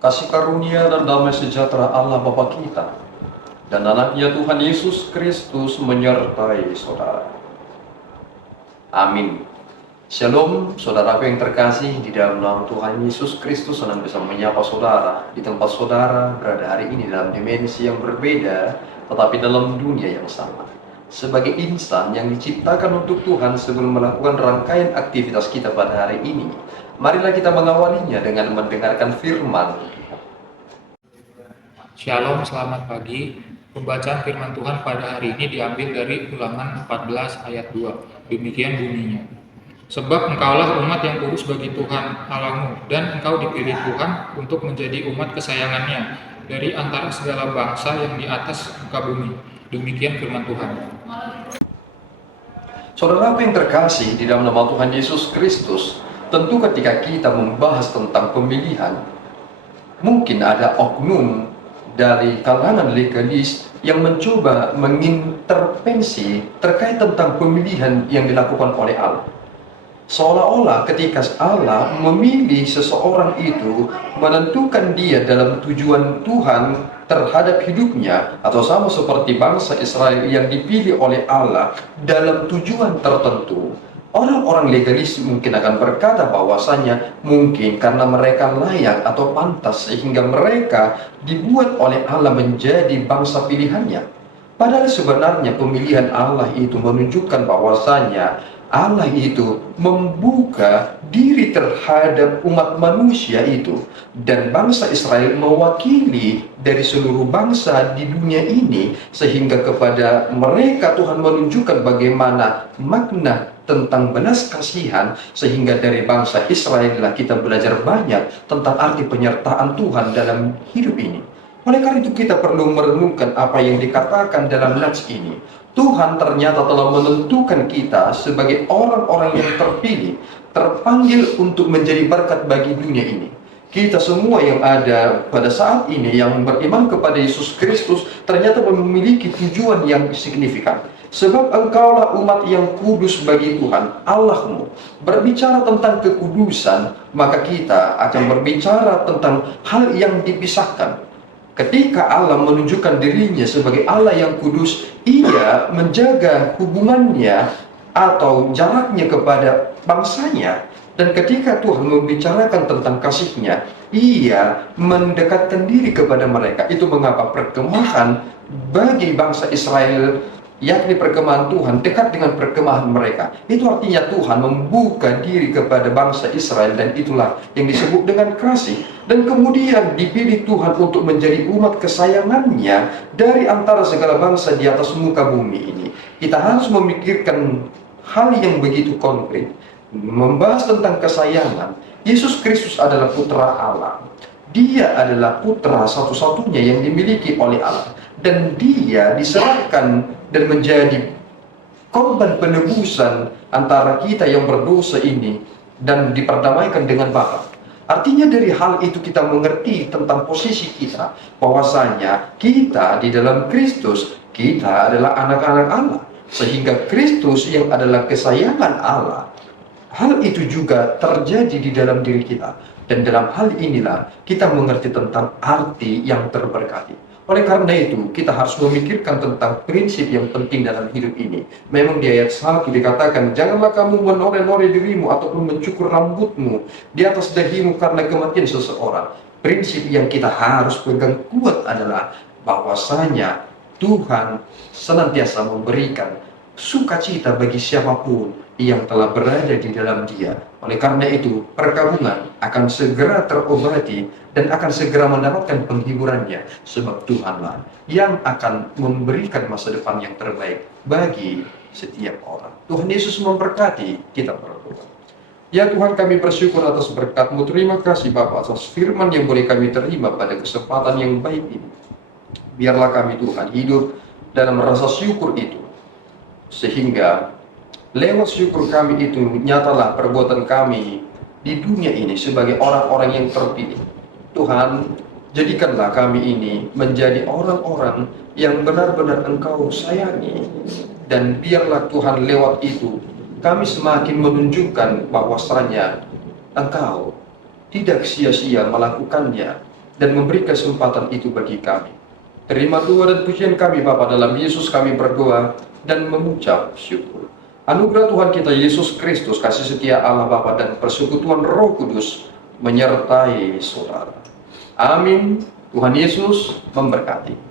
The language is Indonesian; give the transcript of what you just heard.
Kasih karunia dan damai sejahtera Allah Bapa kita dan anaknya Tuhan Yesus Kristus menyertai saudara. Amin. Shalom, saudaraku yang terkasih, di dalam nama Tuhan Yesus Kristus senang bisa menyapa saudara di tempat saudara berada hari ini dalam dimensi yang berbeda, tetapi dalam dunia yang sama. Sebagai insan yang diciptakan untuk Tuhan sebelum melakukan rangkaian aktivitas kita pada hari ini, marilah kita mengawalinya dengan mendengarkan firman. Shalom, selamat pagi. Pembacaan firman Tuhan pada hari ini diambil dari Ulangan 14 ayat 2. Demikian bunyinya. Sebab engkaulah umat yang kudus bagi Tuhan Allahmu, dan engkau dipilih Tuhan untuk menjadi umat kesayangannya dari antara segala bangsa yang di atas muka bumi. Demikian firman Tuhan. Saudaraku yang terkasih di dalam nama Tuhan Yesus Kristus, tentu ketika kita membahas tentang pemilihan, mungkin ada oknum dari kalangan legalis yang mencoba mengintervensi terkait tentang pemilihan yang dilakukan oleh Allah. Seolah-olah ketika Allah memilih seseorang itu, menentukan dia dalam tujuan Tuhan terhadap hidupnya, atau sama seperti bangsa Israel yang dipilih oleh Allah dalam tujuan tertentu. Orang-orang legalis mungkin akan berkata bahwasanya mungkin karena mereka layak atau pantas sehingga mereka dibuat oleh Allah menjadi bangsa pilihannya. Padahal sebenarnya pemilihan Allah itu menunjukkan bahwasanya Allah itu membuka diri terhadap umat manusia itu, dan bangsa Israel mewakili dari seluruh bangsa di dunia ini, sehingga kepada mereka Tuhan menunjukkan bagaimana makna tentang belas kasihan, sehingga dari bangsa Israel lah kita belajar banyak tentang arti penyertaan Tuhan dalam hidup ini. Oleh karena itu kita perlu merenungkan apa yang dikatakan dalam nats ini. Tuhan ternyata telah menentukan kita sebagai orang-orang yang terpilih, terpanggil untuk menjadi berkat bagi dunia ini. Kita semua yang ada pada saat ini yang beriman kepada Yesus Kristus ternyata memiliki tujuan yang signifikan. Sebab engkaulah umat yang kudus bagi Tuhan Allahmu. Berbicara tentang kekudusan, maka kita akan berbicara tentang hal yang dipisahkan. Ketika Allah menunjukkan dirinya sebagai Allah yang kudus, Ia menjaga hubungannya atau jaraknya kepada bangsanya. Dan ketika Tuhan membicarakan tentang kasih-Nya, Ia mendekatkan diri kepada mereka. Itu mengapa perkemahan bagi bangsa Israel, yakni perkemahan Tuhan, dekat dengan perkemahan mereka. Itu artinya Tuhan membuka diri kepada bangsa Israel, dan itulah yang disebut dengan kasih. Dan kemudian dipilih Tuhan untuk menjadi umat kesayangannya dari antara segala bangsa di atas muka bumi ini. Kita harus memikirkan hal yang begitu konkret. Membahas tentang kesayangan, Yesus Kristus adalah putra Allah. Dia adalah putra satu-satunya yang dimiliki oleh Allah, dan dia diserahkan dan menjadi korban penebusan antara kita yang berdosa ini dan diperdamaikan dengan Bapa. Artinya dari hal itu kita mengerti tentang posisi kita, bahwasanya kita di dalam Kristus, kita adalah anak-anak Allah, sehingga Kristus yang adalah kesayangan Allah, hal itu juga terjadi di dalam diri kita. Dan dalam hal inilah kita mengerti tentang arti yang terberkati. Oleh karena itu, kita harus memikirkan tentang prinsip yang penting dalam hidup ini. Memang di ayat 1 dikatakan, janganlah kamu menore-nore dirimu ataupun mencukur rambutmu di atas dahimu karena kematian seseorang. Prinsip yang kita harus pegang kuat adalah bahwasanya Tuhan senantiasa memberikan sukacita bagi siapapun yang telah berada di dalam Dia. Oleh karena itu, perkabungan akan segera terobati dan akan segera mendapatkan penghiburannya, sebab Tuhanlah yang akan memberikan masa depan yang terbaik bagi setiap orang. Tuhan Yesus memberkati. Kita berdoa. Ya Tuhan, kami bersyukur atas berkat-Mu. Terima kasih Bapa atas firman yang boleh kami terima pada kesempatan yang baik ini. Biarlah kami Tuhan hidup dalam rasa syukur itu, sehingga lewat syukur kami itu nyatalah perbuatan kami di dunia ini sebagai orang-orang yang terpilih. Tuhan, jadikanlah kami ini menjadi orang-orang yang benar-benar Engkau sayangi, dan biarlah Tuhan lewat itu kami semakin menunjukkan bahwasanya Engkau tidak sia-sia melakukannya dan memberi kesempatan itu bagi kami. Terima doa dan pujian kami Bapa, dalam Yesus kami berdoa dan mengucap syukur. Anugerah Tuhan kita Yesus Kristus, kasih setia Allah Bapa dan persekutuan Roh Kudus menyertai saudara. Amin. Tuhan Yesus memberkati.